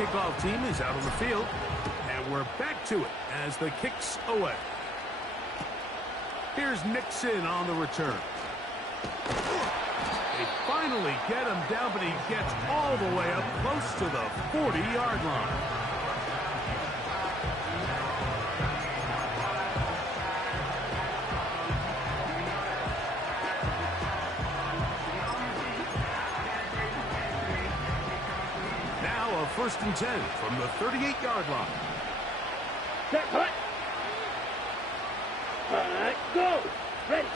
kickoff team is out on the field. And we're back to it as the kick's away. Here's Nixon on the return. They finally get him down, but he gets all the way up close to the 40-yard line. Now a 1st and 10 from the 38-yard line. Set, cut. All right, go. Ready.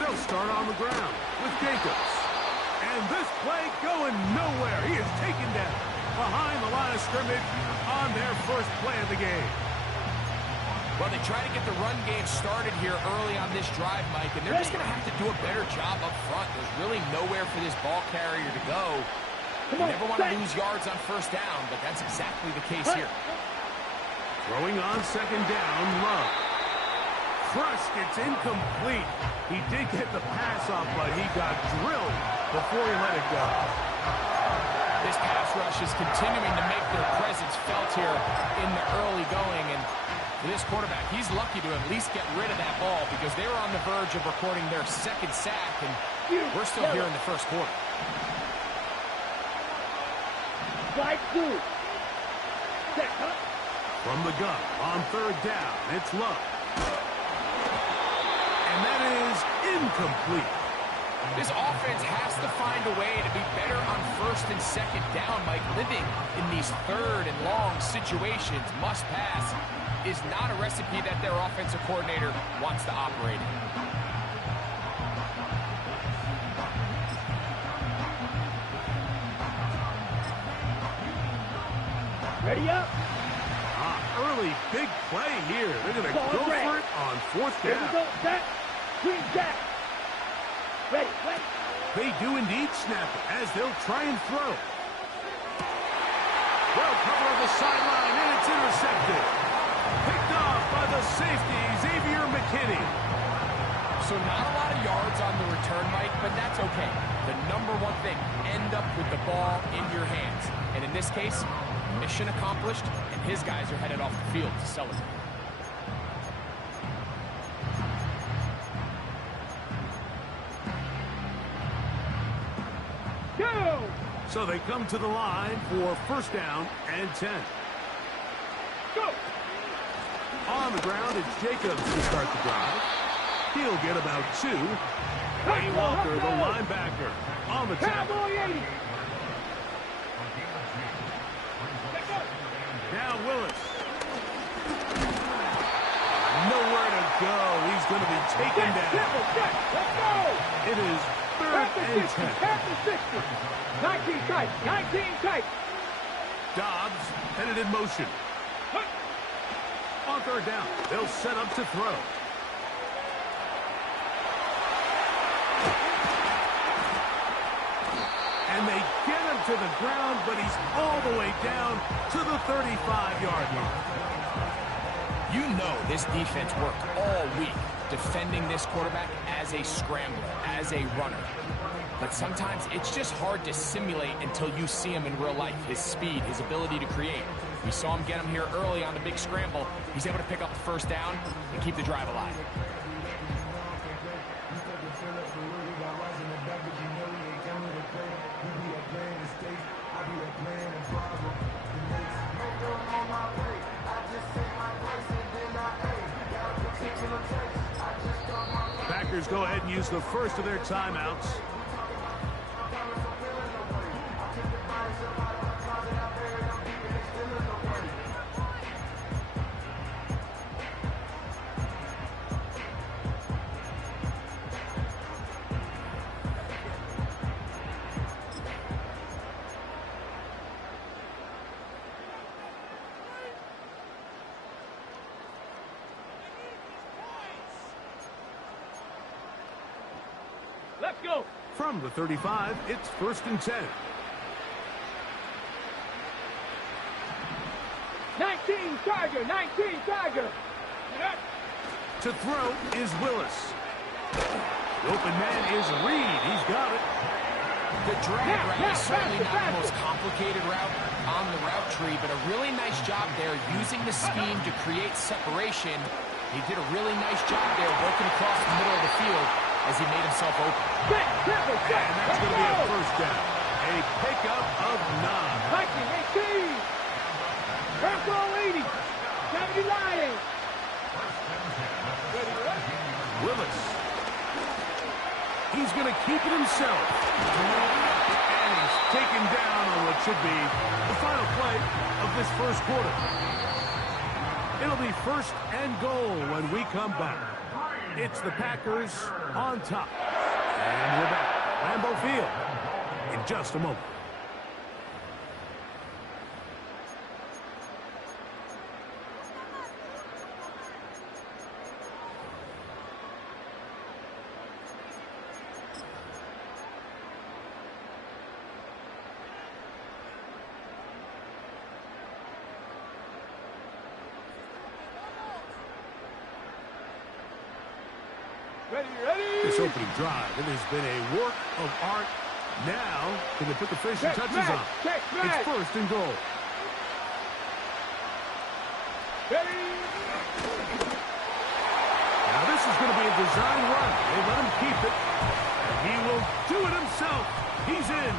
They'll start on the ground with Jacobs. And this play going nowhere. He is taken down behind the line of scrimmage on their first play of the game. Well, they try to get the run game started here early on this drive, Mike, and they're just going to have to do a better job up front. There's really nowhere for this ball carrier to go. You never want to lose yards on 1st down, but that's exactly the case here. Throwing on 2nd down, Love. Crushed, it's incomplete. He did get the pass off, but he got drilled before he let it go. This pass rush is continuing to make their presence felt here in the early going, and for this quarterback, he's lucky to at least get rid of that ball because they were on the verge of recording their 2nd sack, and we're still here in the 1st quarter. Slide through. Set, cut. From the gun on 3rd down, it's Love. And that is incomplete. This offense has to find a way to be better on 1st and 2nd down. Mike, living in these 3rd and long situations, must pass, is not a recipe that their offensive coordinator wants to operate in. Ready up. Early big play here. They're going to go for it on 4th down. Here we go. Set. Green jack. Ready. Ready. They do indeed snap it as they'll try and throw. Well covered on the sideline, and it's intercepted. Picked off by the safety, Xavier McKinney. So not a lot of yards on the return, Mike, but that's okay. The number one thing, end up with the ball in your hands. And in this case, mission accomplished, and his guys are headed off the field to celebrate. Go! So they come to the line for 1st down and 10. Go! On the ground, it's Jacobs to start the drive. He'll get about 2. Ray Walker, the linebacker, on the tackle. Now Willis. Nowhere to go. He's going to be taken down. Let's go! It is 3rd and 10. 19 tight. 19 tight. Dobbs headed in motion. On 3rd down, they'll set up to throw. And they get him to the ground, but he's all the way down to the 35-yard line. You know this defense worked all week defending this quarterback as a scrambler, as a runner. But sometimes it's just hard to simulate until you see him in real life. His speed, his ability to create. We saw him get him here early on the big scramble. He's able to pick up the 1st down and keep the drive alive. Packers go ahead and use the first of their timeouts. Let's go. From the 35, it's 1st and 10. 19 Tiger. 19 Tiger. To throw is Willis. The open man is Reed. He's got it. The drag route is certainly not the most complicated route on the route tree, but a really nice job there using the scheme to create separation. He did a really nice job there working across the middle of the field as he made himself open. And that's going to be a first down. A pickup of 9. Viking, 18. Purple 80. 70 Lions. Willis. He's going to keep it himself. And he's taken down on what should be the final play of this first quarter. It'll be first and goal when we come back. It's the Packers on top. And we're back. Lambeau Field in just a moment. This opening drive, it has been a work of art. Now, can they put the finishing touches on? It's first and goal. Now, this is going to be a design run. They let him keep it. And he will do it himself. He's in.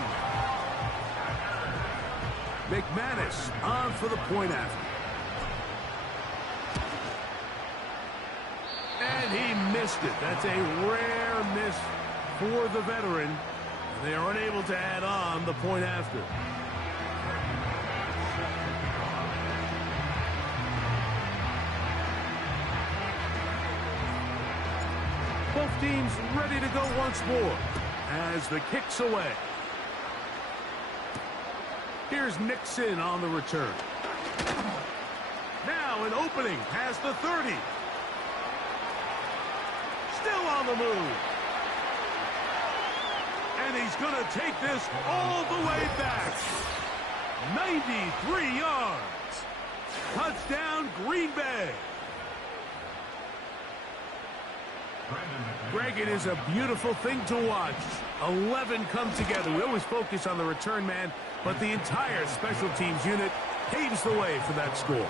McManus on for the point after. And he missed it. That's a rare miss for the veteran. They are unable to add on the point after. Both teams ready to go once more as the kick's away. Here's Nixon on the return. Now an opening past the 30. Still on the move. And he's going to take this all the way back. 93 yards. Touchdown, Green Bay. Greg, it is a beautiful thing to watch. 11 come together. We always focus on the return man, but the entire special teams unit paves the way for that score.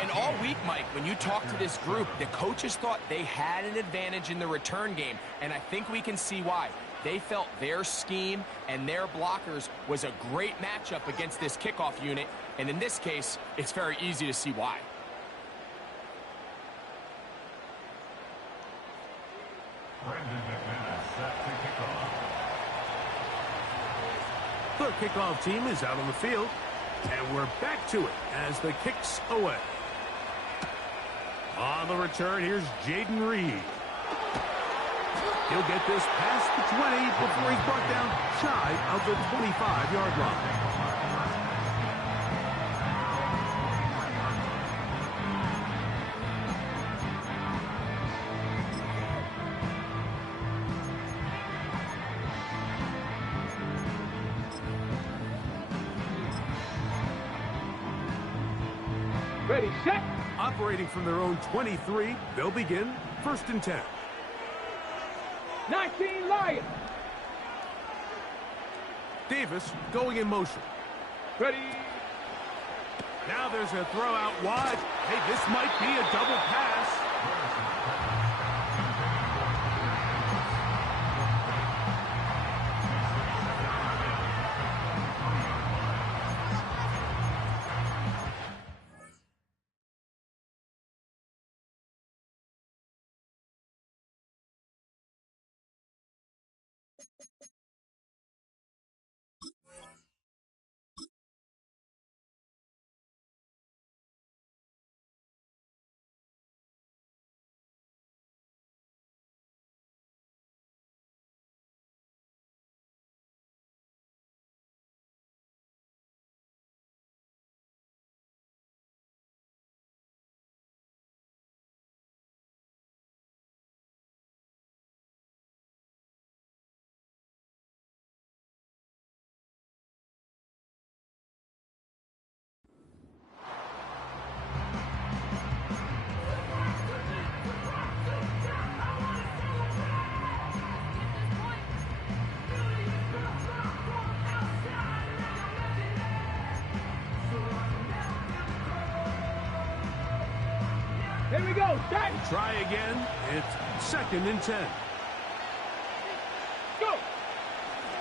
And all week, Mike, when you talk to this group, the coaches thought they had an advantage in the return game, and I think we can see why. They felt their scheme and their blockers was a great matchup against this kickoff unit, and in this case, it's very easy to see why. The kickoff team is out on the field, and we're back to it as the kick's away. On the return, here's Jaden Reed. He'll get this past the 20 before he's brought down shy of the 25-yard line. Ready, set. Operating from their own 23, they'll begin first and 10. 19 Lions. Davis going in motion. Ready. Now there's a throw out wide. Hey, this might be a double pass. Here we go. Set. Try again. It's 2nd and 10. Go.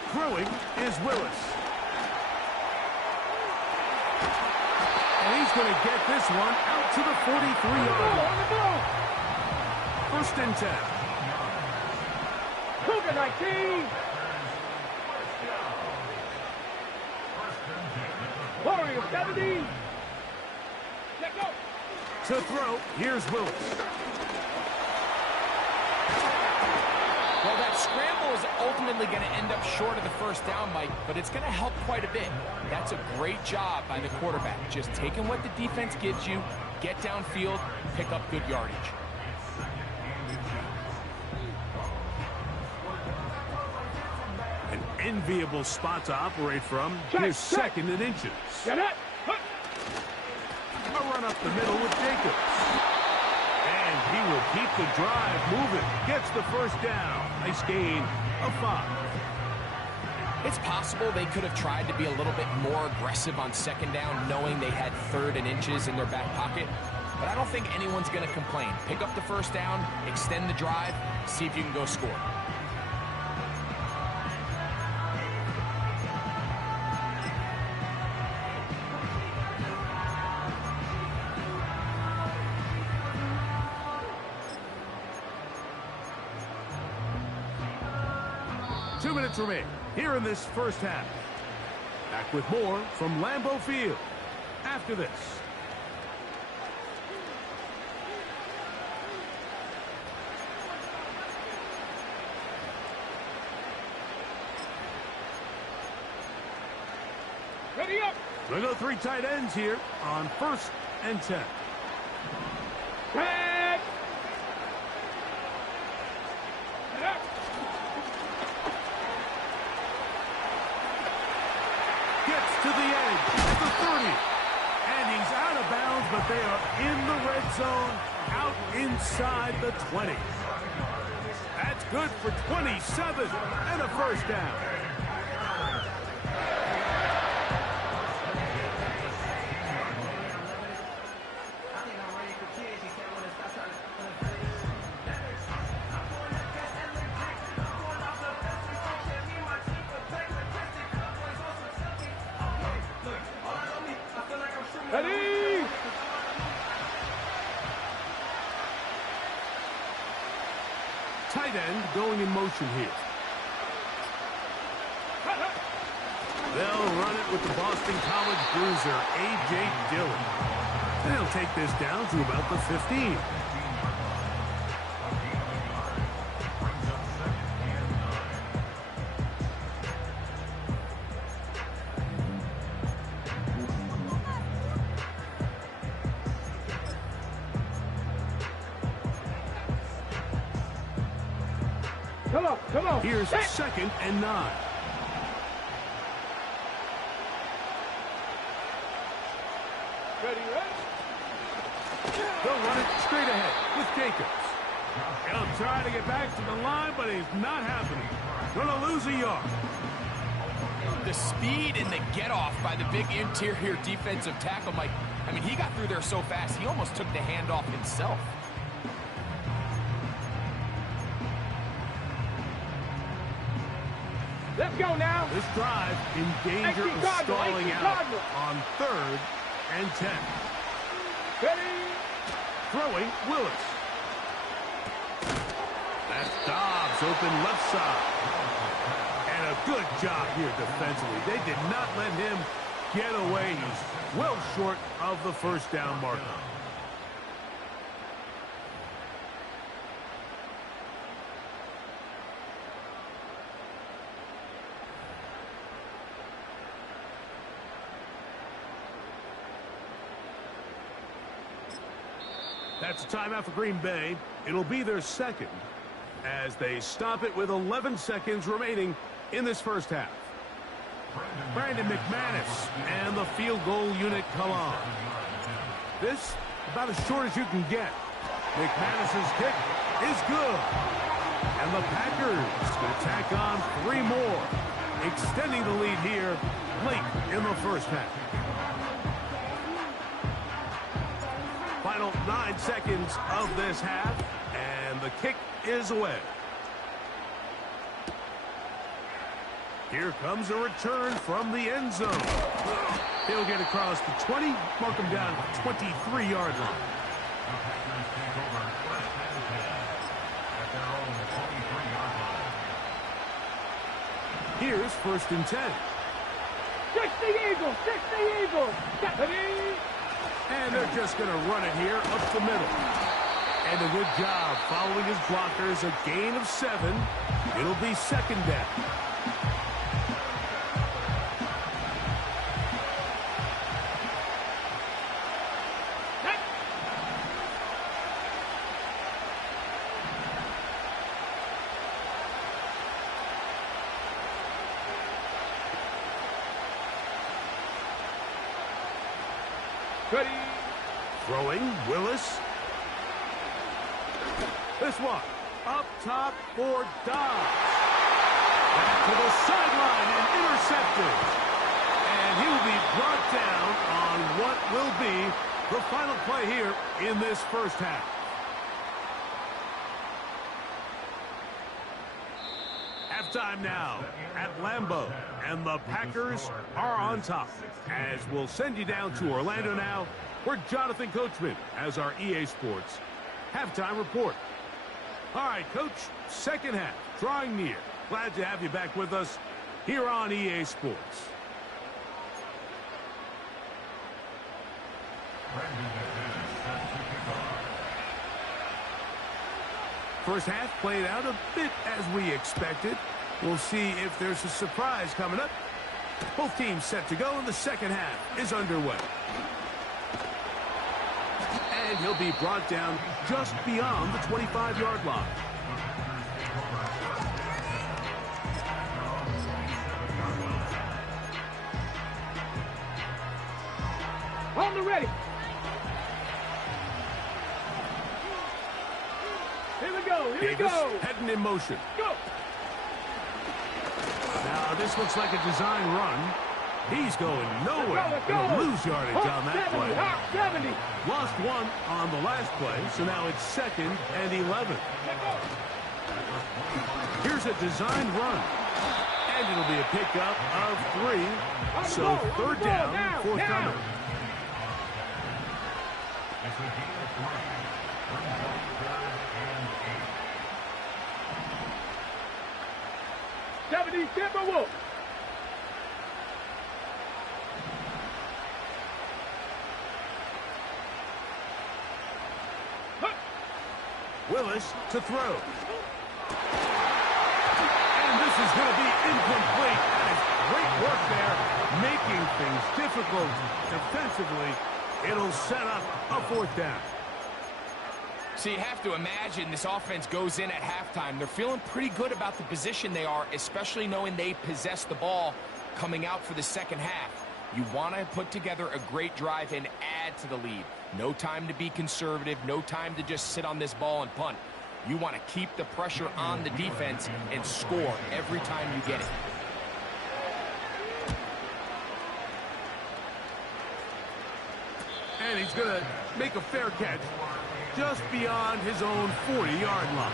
Throwing is Willis. And he's going to get this one out to the 43-yard line. 1st and 10. Cougar 19. Warrior 70. Let go. To throw, here's Willis. Well, that scramble is ultimately going to end up short of the 1st down, Mike, but it's going to help quite a bit. That's a great job by the quarterback. Just taking what the defense gives you, get downfield, pick up good yardage. An enviable spot to operate from. Here's 2nd and inches. Get it. A run up the middle with Jacobs. And he will keep the drive moving. Gets the 1st down. Nice gain of 5. It's possible they could have tried to be a little bit more aggressive on 2nd down, knowing they had 3rd and inches in their back pocket. But I don't think anyone's going to complain. Pick up the 1st down, extend the drive, see if you can go score. Two minutes remain here in this 1st half. Back with more from Lambeau Field after this. Ready up. We'll go 3 tight ends here on 1st and 10. Set. Get up. Gets to the edge at the 30. And he's out of bounds, but they are in the red zone, out inside the 20. That's good for 27 and a 1st down. Ready. Tight end going in motion here. They'll run it with the Boston College bruiser, A.J. Dillon. They'll take this down to about the 15. Come on. Here's 2nd and 9. Ready. They'll run it straight ahead with Jacobs. He'll try to get back to the line, but he's not happening. Gonna lose a yard. The speed and the get-off by the big interior defensive tackle, Mike. I mean, he got through there so fast, he almost took the handoff himself. Let's go now. This drive in danger of stalling out on 3rd and 10. Ready. Throwing, Willis. That's Dobbs open left side. And a good job here defensively. They did not let him get away. He's well short of the 1st down marker. That's a timeout for Green Bay. It'll be their 2nd as they stop it with 11 seconds remaining in this 1st half. Brandon McManus and the field goal unit come on. This about as short as you can get. McManus's kick is good. And the Packers going to tack on 3 more, extending the lead here late in the 1st half. final 9 seconds of this half, and the kick is away. Here comes a return from the end zone. He'll get across the 20, mark him down at the 23-yard line. Here's 1st and 10. 60 Eagles, 60 Eagles. And they're just going to run it here up the middle. And a good job following his blockers, a gain of 7. It'll be 2nd down. Ready. Throwing, Willis. This one, up top for Dobbs. Back to the sideline and intercepted. And he will be brought down on what will be the final play here in this first half. Halftime now at Lambeau, and the Packers are on top. As we'll send you down to Orlando now, where Jonathan Coachman has our EA Sports halftime report. All right, Coach, second half, drawing near. Glad to have you back with us here on EA Sports. First half played out a bit as we expected. We'll see if there's a surprise coming up. Both teams set to go, and the second half is underway. And he'll be brought down just beyond the 25-yard line. On the ready. Here we go. Here Davis we go. heading in motion. Go. Now this looks like a design run. He's going nowhere. He'll lose yardage on that play. 70. Lost 1 on the last play, so now it's 2nd and 11. Here's a design run. And it'll be a pickup of 3. So 3rd down, forthcoming. Timberwolves. Willis to throw. And this is going to be incomplete. That is great work there, making things difficult defensively. It'll set up a 4th down. So you have to imagine this offense goes in at halftime. They're feeling pretty good about the position they are, especially knowing they possess the ball coming out for the second half. You want to put together a great drive and add to the lead. No time to be conservative, no time to just sit on this ball and punt. You want to keep the pressure on the defense and score every time you get it. And he's going to make a fair catch just beyond his own 40-yard line.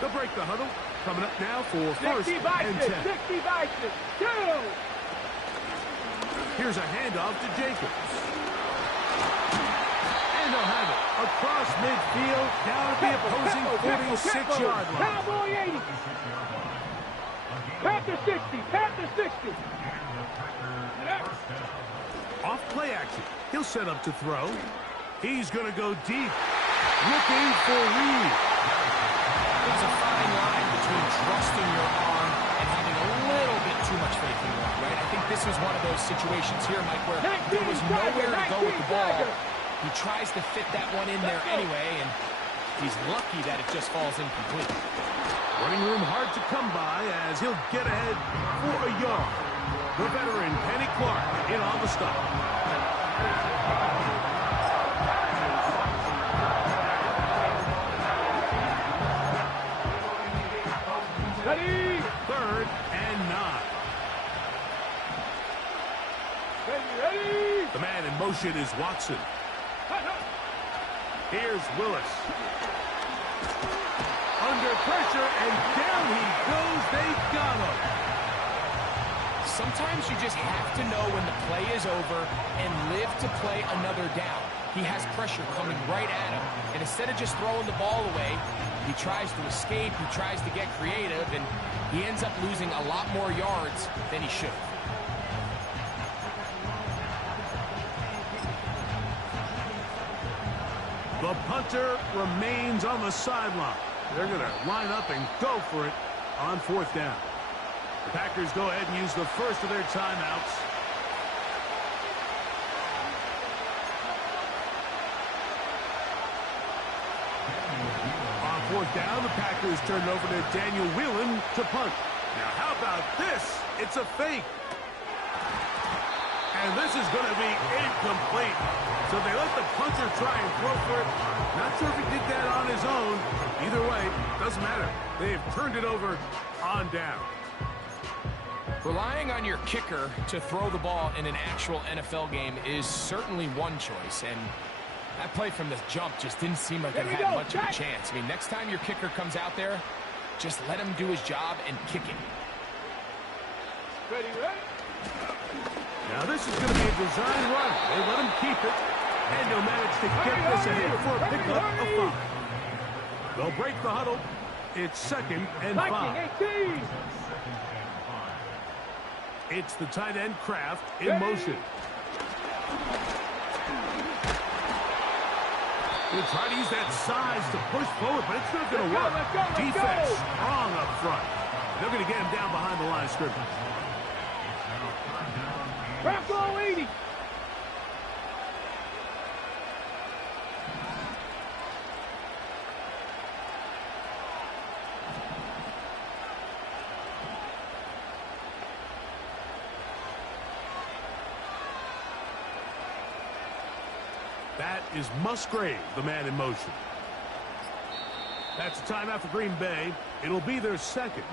They'll break the huddle. Coming up now for 1st and 10. 60 Vices. 2. Here's a handoff to Jacobs. And they'll have it across midfield down at the opposing 46-yard line. Cowboy 80. Panther 60. Panther 60. Off play action. He'll set up to throw. He's going to go deep. Looking for Reed. There's a fine line between trusting your arm and having a little bit too much faith in your arm, right? I think this is one of those situations here, Mike, where there was nowhere to go with the ball. He tries to fit that one in there anyway, and he's lucky that it just falls incomplete. Running room hard to come by as he'll get ahead for a yard. The veteran, Kenny Clark, in on the stop. motion is Watson. Here's Willis. Under pressure, and down he goes. They got him. Sometimes you just have to know when the play is over and live to play another down. He has pressure coming right at him, and instead of just throwing the ball away, he tries to escape, he tries to get creative, and he ends up losing a lot more yards than he should. The punter remains on the sideline. They're going to line up and go for it on 4th down. The Packers go ahead and use the first of their timeouts. On 4th down, the Packers turn it over to Daniel Whelan to punt. Now, how about this? It's a fake. And this is going to be incomplete. So they let the punter try and throw for it. Not sure if he did that on his own. Either way, doesn't matter. They've turned it over on down. Relying on your kicker to throw the ball in an actual NFL game is certainly one choice. And that play from the jump just didn't seem like it had much of a chance. I mean, next time your kicker comes out there, just let him do his job and kick it. Ready? Now this is going to be a design run. They let him keep it, and he'll manage to get this ahead for a pickup of 5. They'll break the huddle. It's 2nd and 5. It's the tight end Kraft in motion. He'll try to use that size to push forward, but it's not going to work. Defense strong up front. They're going to get him down behind the line of scrimmage. Craft all 80. That is Musgrave, the man in motion. That's a timeout for Green Bay. It'll be their 2nd.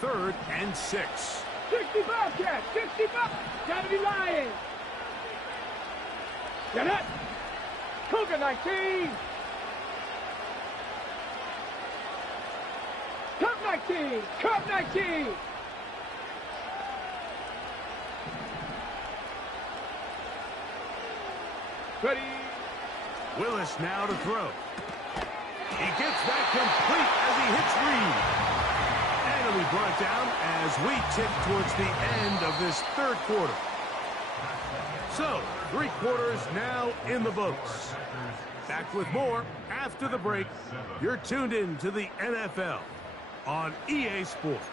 Third and 6. 65, Cat. 65. Gotta be lying. Get it. Cougar 19. Cup 19. Cup 19. Ready. Willis now to throw. He gets that complete as he hits Reed. And it'll be brought down as we tick towards the end of this 3rd quarter. So, 3 quarters now in the books. Back with more after the break. You're tuned in to the NFL on EA Sports.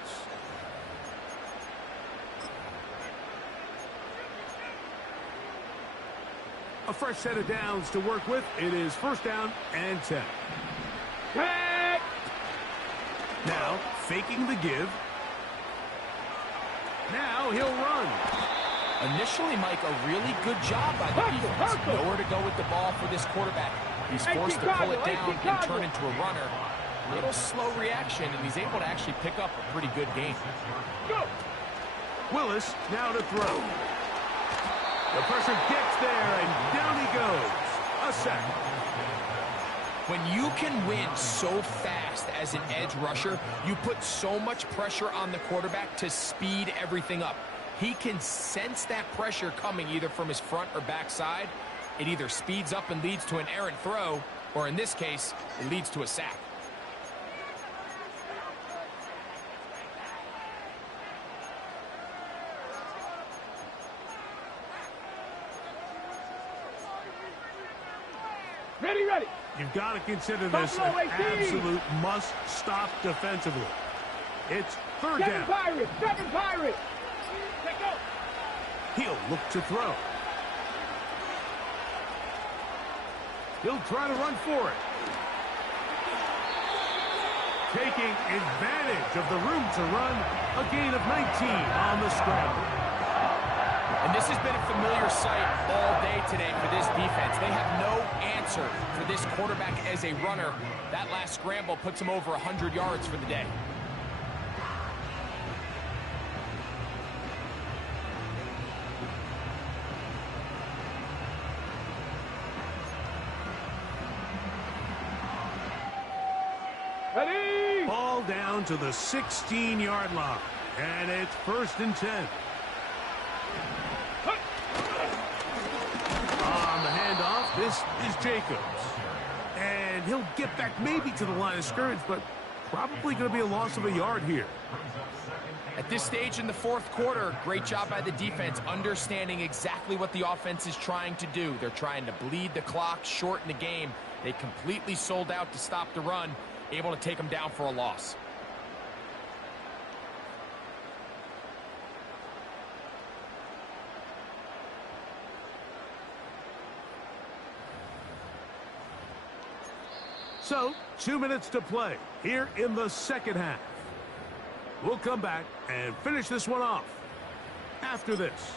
A fresh set of downs to work with. It is 1st down and 10. Back. Now, faking the give. Now he'll run. Initially, Mike, a really good job by the defense. Nowhere to go with the ball for this quarterback. He's forced to pull it down and turn into a runner. A little slow reaction, and he's able to actually pick up a pretty good game. Go. Willis now to throw. The pressure gets there, and down he goes. A sack. When you can win so fast as an edge rusher, you put so much pressure on the quarterback to speed everything up. He can sense that pressure coming either from his front or back side. It either speeds up and leads to an errant throw, or in this case, it leads to a sack. Ready, ready. You've got to consider this an absolute must-stop defensively. It's 3rd down. 7 Pirates. Let go. He'll look to throw. He'll try to run for it. Taking advantage of the room to run, a gain of 19 on the scramble. this has been a familiar sight all day today for this defense. They have no answer for this quarterback as a runner. That last scramble puts him over 100 yards for the day. Ready? Ball down to the 16-yard line. And it's 1st and 10. On the handoff, this is Jacobs. And he'll get back maybe to the line of scrimmage, but probably going to be a loss of a yard here. At this stage in the fourth quarter, great job by the defense, understanding exactly what the offense is trying to do. They're trying to bleed the clock, shorten the game. They completely sold out to stop the run, able to take them down for a loss. So, 2 minutes to play here in the second half. We'll come back and finish this one off after this.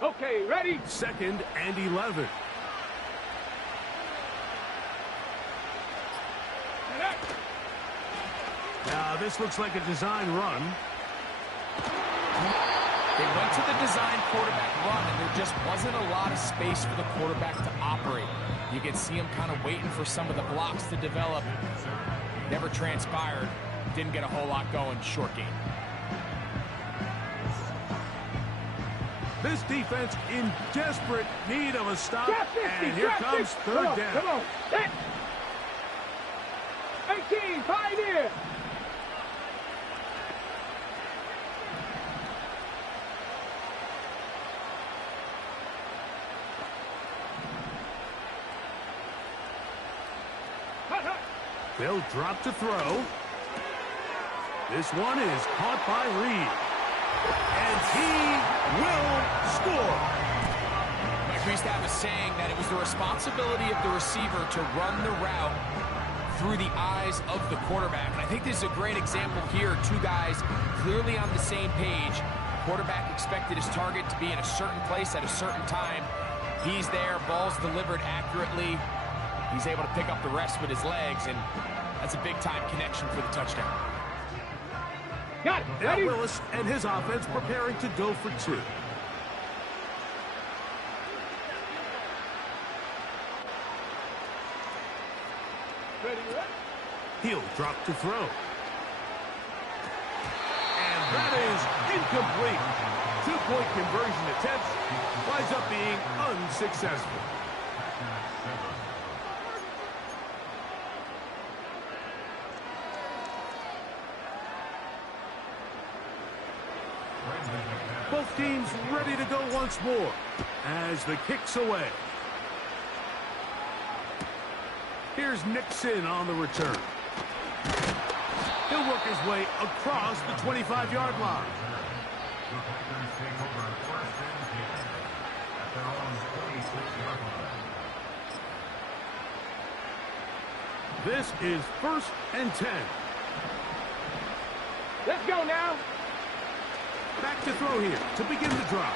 Okay, ready? 2nd and 11. Now, this looks like a design run. They went to the design quarterback run, and there just wasn't a lot of space for the quarterback to operate. You could see him kind of waiting for some of the blocks to develop. Never transpired. Didn't get a whole lot going. Short game. This defense in desperate need of a stop, Drop 50, and here drop comes 50. third down. Come on, set. 18, Pioneer. They'll drop to throw. This one is caught by Reed. And he will score. Mike, we used to have a saying that it was the responsibility of the receiver to run the route through the eyes of the quarterback. And I think this is a great example here. Two guys clearly on the same page. Quarterback expected his target to be in a certain place at a certain time. He's there, ball's delivered accurately. He's able to pick up the rest with his legs, and that's a big-time connection for the touchdown. Got it. Now Ready? Willis and his offense preparing to go for 2. Ready, ready? He'll drop to throw. And that is incomplete. 2-point conversion attempts winds up being unsuccessful. Both teams ready to go once more as the kick's away. Here's Nixon on the return. He'll work his way across the 25-yard line. This is 1st and 10. Let's go now. Back to throw here to begin the drive.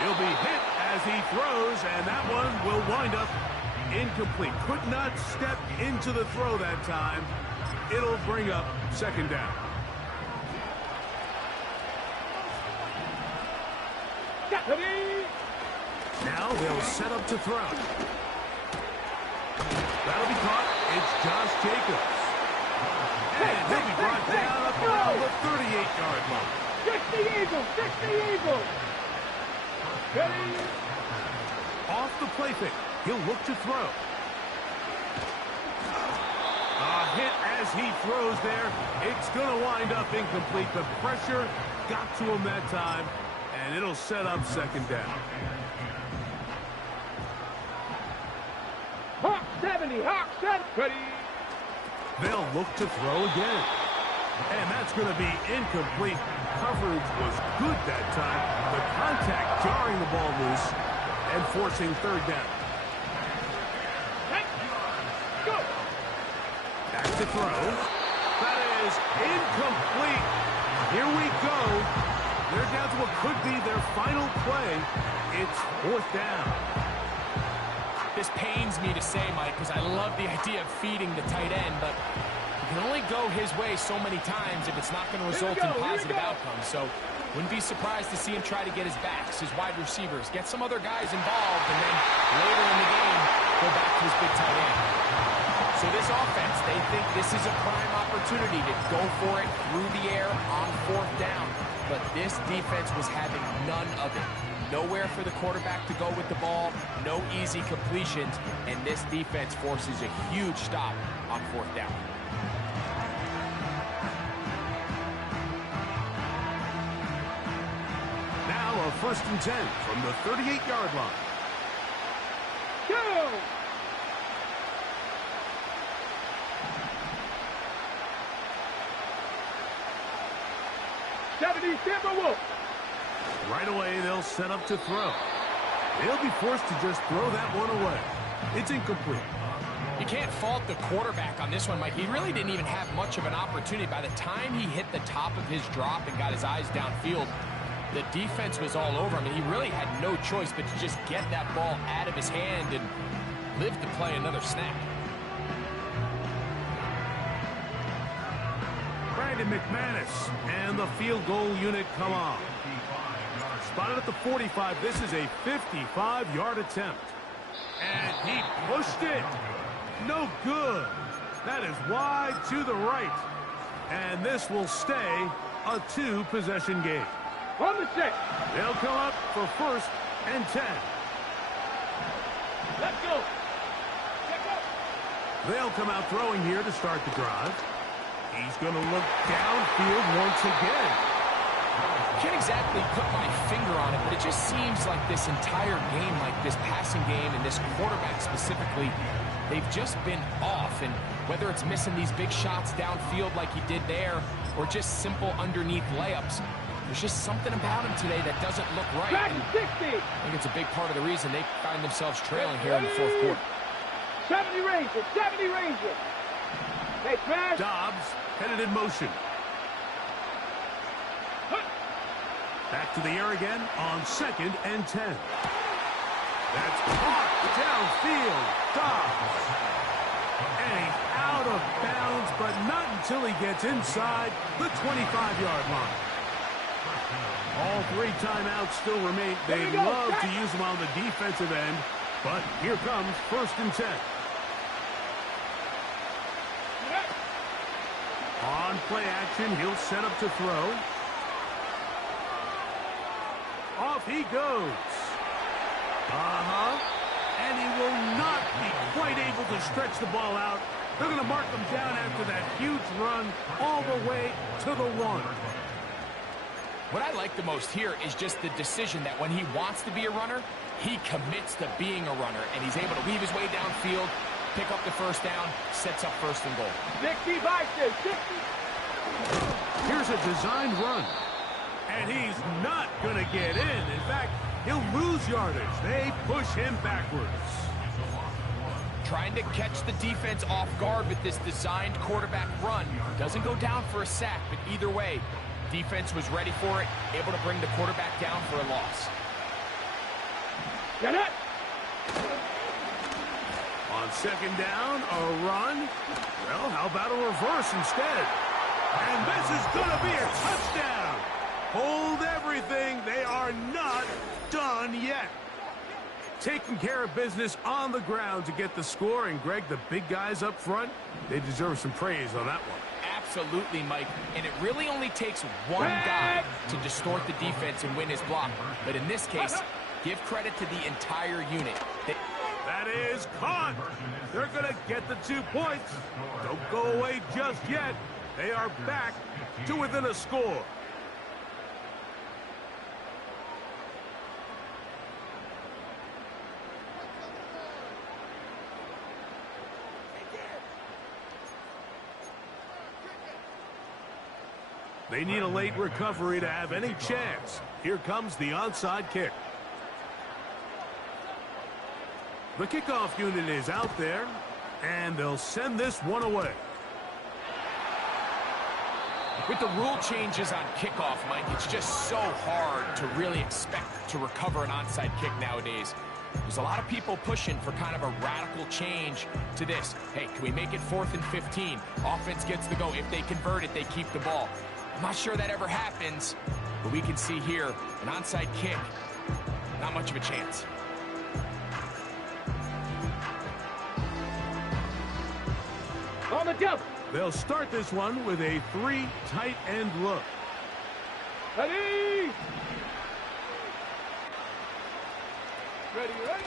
He'll be hit as he throws, and that one will wind up incomplete. Could not step into the throw that time. It'll bring up 2nd down. Ready? Now they'll set up to throw. That'll be caught. It's Josh Jacobs. And he'll be brought down up around the 38-yard line. 60 Eagles, 60 Eagles. Ready? Off the play fake. He'll look to throw. A hit as he throws there. It's going to wind up incomplete. The pressure got to him that time, and it'll set up 2nd down. 70, hot, set, ready. They'll look to throw again. And that's going to be incomplete. Coverage was good that time. The contact jarring the ball loose and forcing third down. Go. Back to throw. That is incomplete. Here we go. They're down to what could be their final play. It's fourth down. This pains me to say, Mike, because I love the idea of feeding the tight end, but you can only go his way so many times if it's not going to result in positive outcomes. So wouldn't be surprised to see him try to get his backs, his wide receivers, get some other guys involved, and then later in the game, go back to his big tight end. So this offense, they think this is a prime opportunity to go for it through the air on fourth down. But this defense was having none of it. Nowhere for the quarterback to go with the ball, no easy completions, and this defense forces a huge stop on fourth down. Now a 1st and 10 from the 38-yard line. Go. Timberwolf. Right away, they'll set up to throw. They'll be forced to just throw that one away. It's incomplete. You can't fault the quarterback on this one, Mike. He really didn't even have much of an opportunity. By the time he hit the top of his drop and got his eyes downfield, the defense was all over him, and he really had no choice but to just get that ball out of his hand and live to play another snap. Brandon McManus and the field goal unit come on. Spotted at the 45. This is a 55-yard attempt. And he pushed it. No good. That is wide to the right. And this will stay a 2-possession game. On the set. They'll come up for 1st and 10. Let's go. They'll come out throwing here to start the drive. He's going to look downfield once again. Can't exactly put my finger on it, but it just seems like this entire game, like this passing game and this quarterback specifically, they've just been off. And whether it's missing these big shots downfield like he did there, or just simple underneath layups, there's just something about him today that doesn't look right. And 60. I think it's a big part of the reason they find themselves trailing here in the fourth quarter. 70 Rangers, 70 Rangers. Hey, smash. Dobbs headed in motion. Back to the air again on 2nd and 10. That's caught downfield. Dobbs. And he's out of bounds, but not until he gets inside the 25-yard line. All 3 timeouts still remain. They'd love to use them on the defensive end, but here comes 1st and 10. On play action, he'll set up to throw. Off he goes. And he will not be quite able to stretch the ball out. They're going to mark him down after that huge run all the way to the 1. What I like the most here is just the decision that when he wants to be a runner, he commits to being a runner, and he's able to weave his way downfield, pick up the 1st down, sets up 1st and goal. 60 Vikings, 60. Here's a designed run. And he's not going to get in. In fact, he'll lose yardage. They push him backwards. Trying to catch the defense off guard with this designed quarterback run. Doesn't go down for a sack, but either way, defense was ready for it, able to bring the quarterback down for a loss. Get it. On 2nd down, a run. Well, how about a reverse instead? And this is going to be a touchdown. Hold everything. They are not done yet. Taking care of business on the ground to get the score. And, Greg, the big guys up front, they deserve some praise on that one. Absolutely, Mike. And it really only takes one guy to distort the defense and win his block. But in this case, give credit to the entire unit. That is caught. They're going to get the 2 points. Don't go away just yet. They are back to within a score. They need a late recovery to have any chance. Here comes the onside kick. The kickoff unit is out there, and they'll send this one away. With the rule changes on kickoff, Mike, it's just so hard to really expect to recover an onside kick nowadays. There's a lot of people pushing for kind of a radical change to this. Hey, can we make it 4th and 15? Offense gets the go. If they convert it, they keep the ball. I'm not sure that ever happens, but we can see here an onside kick, not much of a chance. On the double. They'll start this one with a 3 tight end look. Ready? Ready, ready?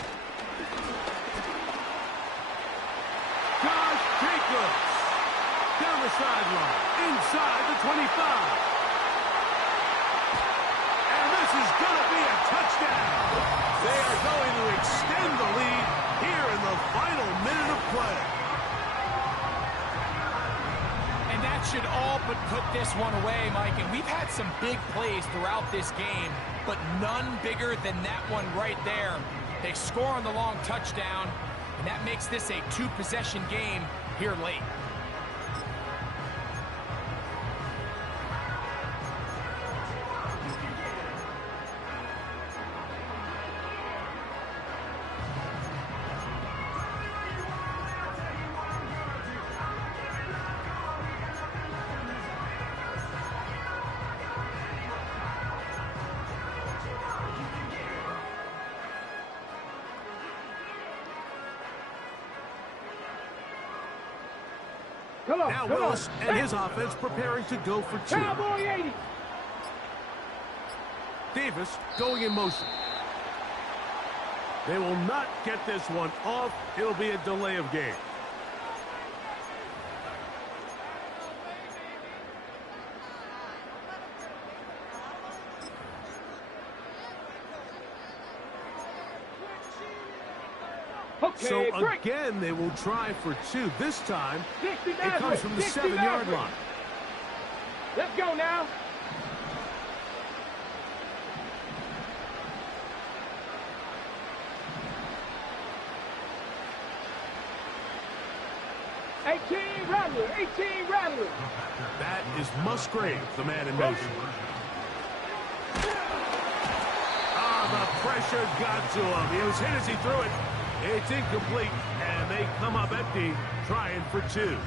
Josh Jacobs down the sideline, inside the 25. And this is going to be a touchdown. They are going to extend the lead here in the final minute of play. And that should all but put this one away, Mike. And we've had some big plays throughout this game, but none bigger than that one right there. They score on the long touchdown, and that makes this a 2-possession game here late. Now Willis and his offense preparing to go for 2. Cowboy 80. Davis going in motion. They will not get this one off. It'll be a delay of game. Okay, So break. again, they will try for 2. This time, 60 it comes from the 7-yard line. Let's go now. Rattler, 18 Rattler. That is Musgrave, the man in motion. The pressure got to him. He was hit as he threw it. It's incomplete, and they come up empty, trying for 2.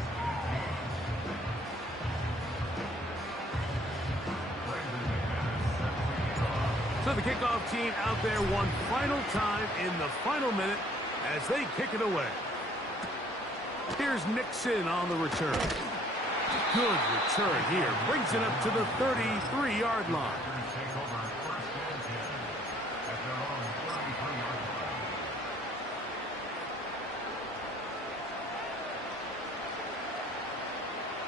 So the kickoff team out there one final time in the final minute as they kick it away. Here's Nixon on the return. Good return here. Brings it up to the 33-yard line.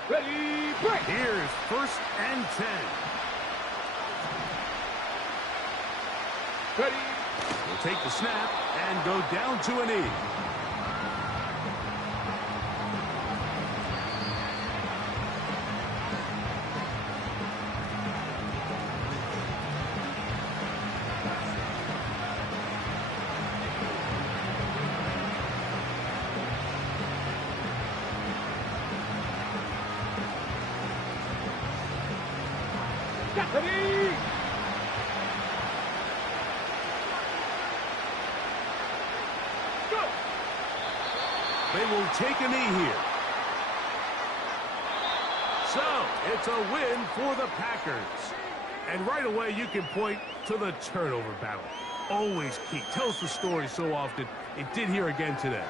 Ready, break. Here's 1st and 10. Ready. We'll take the snap and go down to a knee. Ready. Go. They will take a knee here. So, it's a win for the Packers. And right away, you can point to the turnover battle. Always key. Tells the story so often. It did here again today.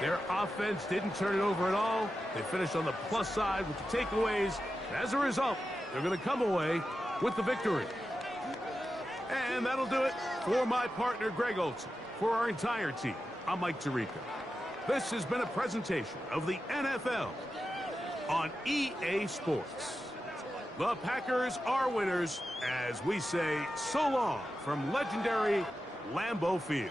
Their offense didn't turn it over at all. They finished on the plus side with the takeaways. As a result, they're going to come away with the victory. And that'll do it for my partner, Greg Olson. For our entire team, I'm Mike Tirico. This has been a presentation of the NFL on EA Sports. The Packers are winners as we say so long from legendary Lambeau Field.